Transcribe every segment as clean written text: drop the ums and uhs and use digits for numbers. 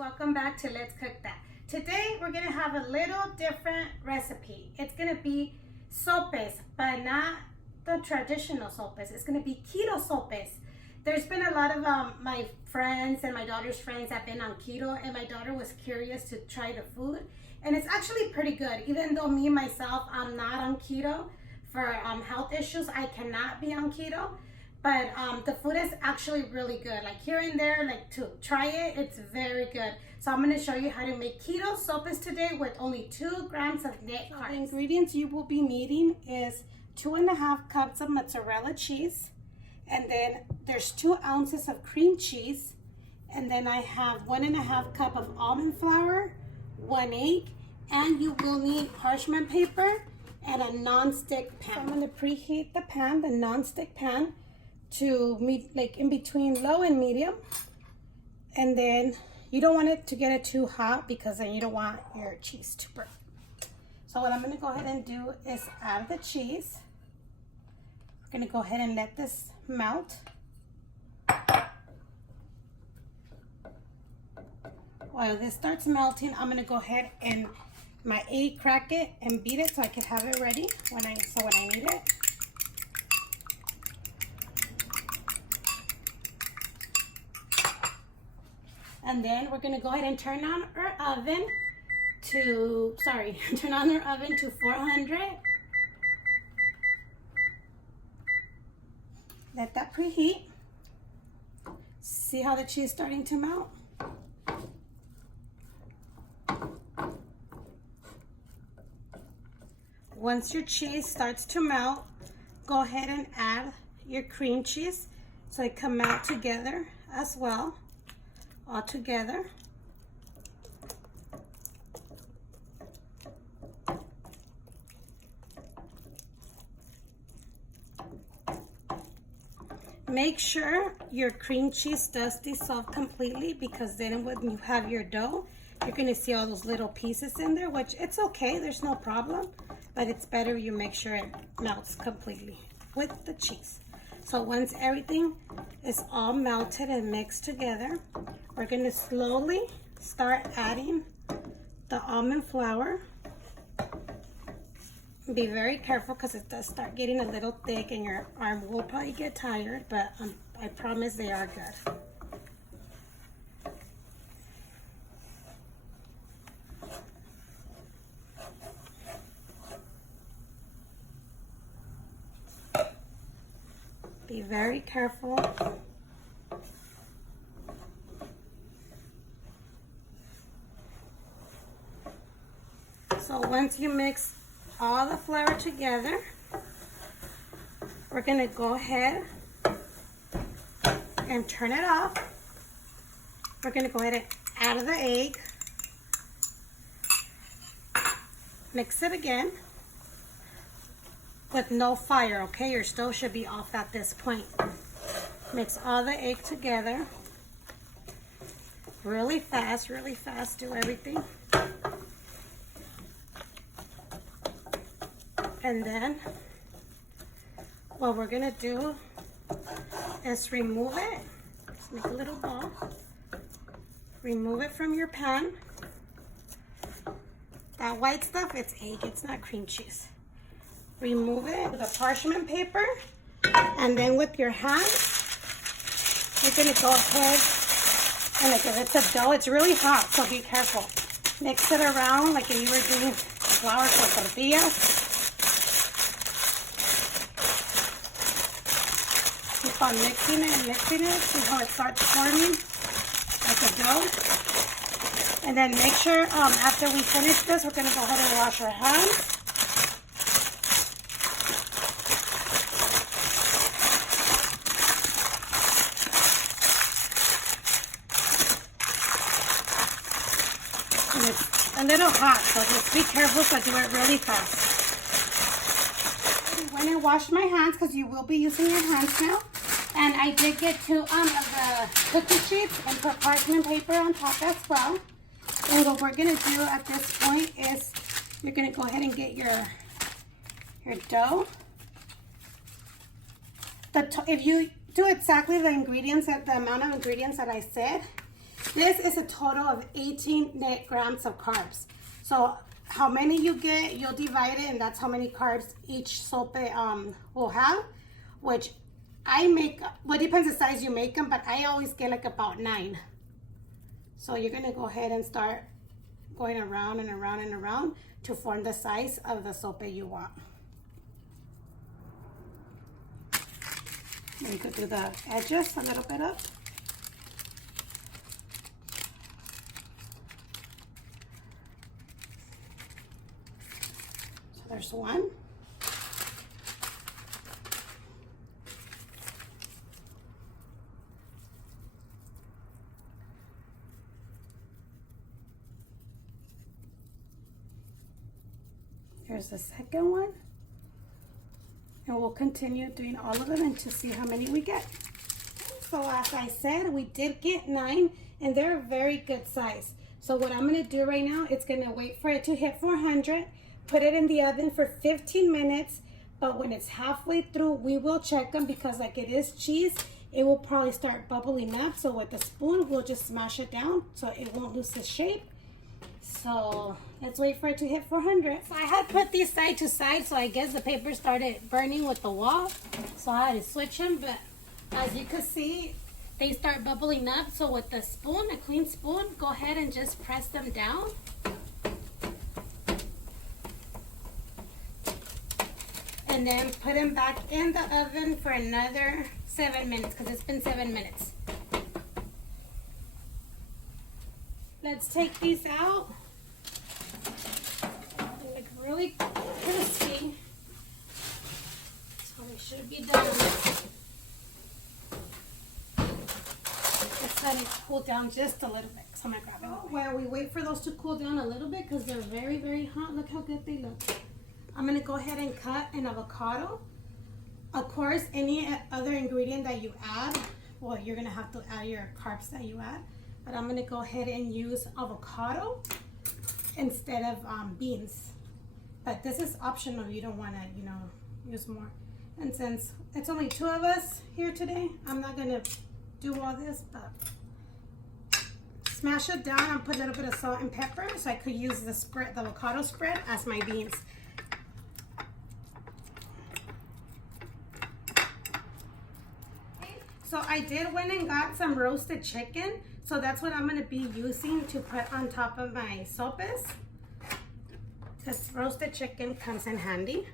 welcome back to Let's Cook That. Today we're gonna have a little different recipe. It's gonna be sopes, but not the traditional sopes. It's gonna be keto sopes. There's been a lot of my friends and my daughter's friends have been on keto, and my daughter was curious to try the food, and it's actually pretty good. Even though me myself, I'm not on keto for health issues, I cannot be on keto. But the food is actually really good. Like here and there, like to try it, it's very good. So I'm gonna show you how to make keto sopes today with only 2 grams of net carbs. The ingredients you will be needing is 2.5 cups of mozzarella cheese. And then there's 2 ounces of cream cheese. And then I have 1.5 cup of almond flour, 1 egg, and you will need parchment paper and a non-stick pan. So I'm gonna preheat the pan, the non-stick pan, to meet like in between low and medium, and then you don't want it to get it too hot because then you don't want your cheese to burn. So what I'm going to go ahead and do is add the cheese. We're going to go ahead and let this melt. While this starts melting, I'm going to go ahead and my egg, crack it and beat it so I can have it ready when I need it. And then we're gonna go ahead and turn on our oven to, turn on our oven to 400. Let that preheat. See how the cheese is starting to melt? Once your cheese starts to melt, go ahead and add your cream cheese so it can melt together as well. All together. Make sure your cream cheese does dissolve completely, because then when you have your dough, you're going to see all those little pieces in there, which it's okay, there's no problem, but it's better you make sure it melts completely with the cheese. So once everything is all melted and mixed together, we're going to slowly start adding the almond flour. Be very careful because it does start getting a little thick and your arm will probably get tired, but I promise they are good. Be very careful. So once you mix all the flour together, we're going to go ahead and turn it off. We're going to go ahead and add the egg. Mix it again. With no fire, okay? Your stove should be off at this point. Mix all the egg together. Really fast, do everything. And then what we're gonna do is remove it. Just make a little ball. Remove it from your pan. That white stuff, it's egg, it's not cream cheese. Remove it with a parchment paper, and then with your hand, you're gonna go ahead and, like, if it's a dough, it's really hot, so be careful. Mix it around like if you were doing flour for tortillas. Keep on mixing it and mixing it. See how it starts forming like a dough. And then make sure after we finish this, we're gonna go ahead and wash our hands. And it's a little hot, so just be careful, so do it really fast. I went and washed my hands because you will be using your hands now. And I did get 2 of the cookie sheets and put parchment paper on top as well. And what we're gonna do at this point is you're gonna go ahead and get your dough. If you do exactly the ingredients, the amount of ingredients that I said, This is a total of 18 net grams of carbs. So how many you get, you'll divide it, and that's how many carbs each sope will have, which I make, well, it depends the size you make them, but I always get like about 9. So you're gonna go ahead and start going around and around and around to form the size of the sope you want. And you could do the edges a little bit up. So there's one. Here's the second one. And we'll continue doing all of them and to see how many we get. So as I said, we did get 9, and they're a very good size. So what I'm gonna do right now, it's gonna wait for it to hit 400, put it in the oven for 15 minutes, but when it's halfway through, we will check them because like it is cheese, it will probably start bubbling up. So with the spoon, we'll just smash it down so it won't lose its shape. So let's wait for it to hit 400. So I had put these side to side, so I guess the paper started burning with the wall. So I had to switch them, but as you can see, they start bubbling up. So with the spoon, a clean spoon, go ahead and just press them down. And then put them back in the oven for another 7 minutes, because it's been 7 minutes. Let's take these out. They look really crispy. So they should be done. Let's let it cool down just a little bit. So I'm gonna grab it. While we wait for those to cool down a little bit, because they're very, very hot. Look how good they look. I'm gonna go ahead and cut an avocado. Of course, any other ingredient that you add, well, you're gonna have to add your carbs that you add. But I'm gonna go ahead and use avocado instead of beans. But this is optional. You don't wanna, use more. And since it's only 2 of us here today, I'm not gonna do all this, but smash it down and put a little bit of salt and pepper so I could use the spread, the avocado spread, as my beans. So I did went and got some roasted chicken. So that's what I'm gonna be using to put on top of my sopes. This roasted chicken comes in handy.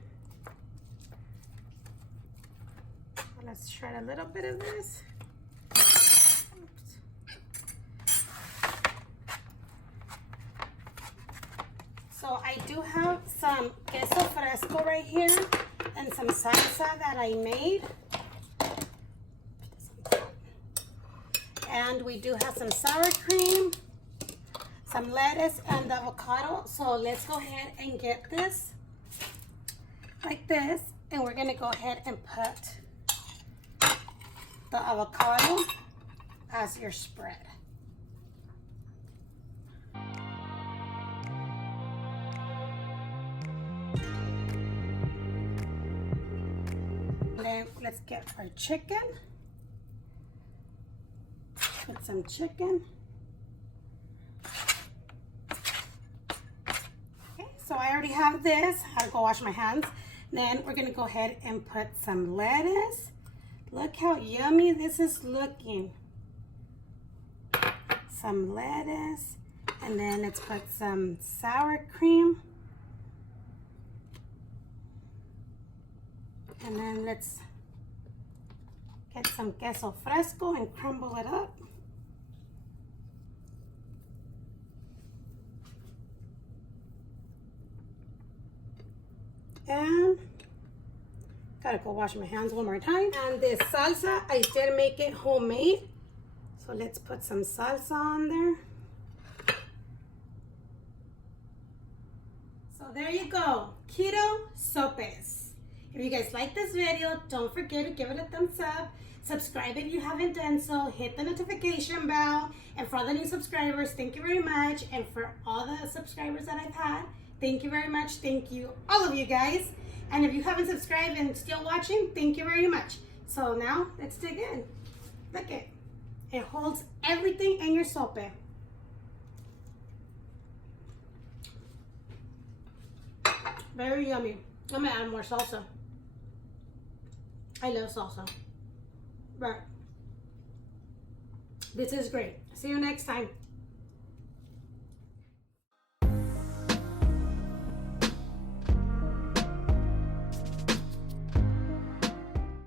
Let's shred a little bit of this. Oops. So I do have some queso fresco right here and some salsa that I made. And we do have some sour cream, some lettuce, and avocado. So let's go ahead and get this like this. And we're gonna go ahead and put the avocado as your spread. And then let's get our chicken. Put some chicken. Okay, so I already have this. I had to go wash my hands. Then we're gonna go ahead and put some lettuce. Look how yummy this is looking. Some lettuce. And then let's put some sour cream. And then let's get some queso fresco and crumble it up. And gotta go wash my hands one more time. And this salsa, I did make it homemade. So let's put some salsa on there. So there you go, keto sopes. If you guys like this video, don't forget to give it a thumbs up. Subscribe if you haven't done so. Hit the notification bell. And for all the new subscribers, thank you very much. And for all the subscribers that I've had, thank you very much. Thank you, all of you guys. And if you haven't subscribed and still watching, thank you very much. So now let's dig in. Look it. It holds everything in your sope. Very yummy. I'm gonna add more salsa. I love salsa. But this is great. See you next time.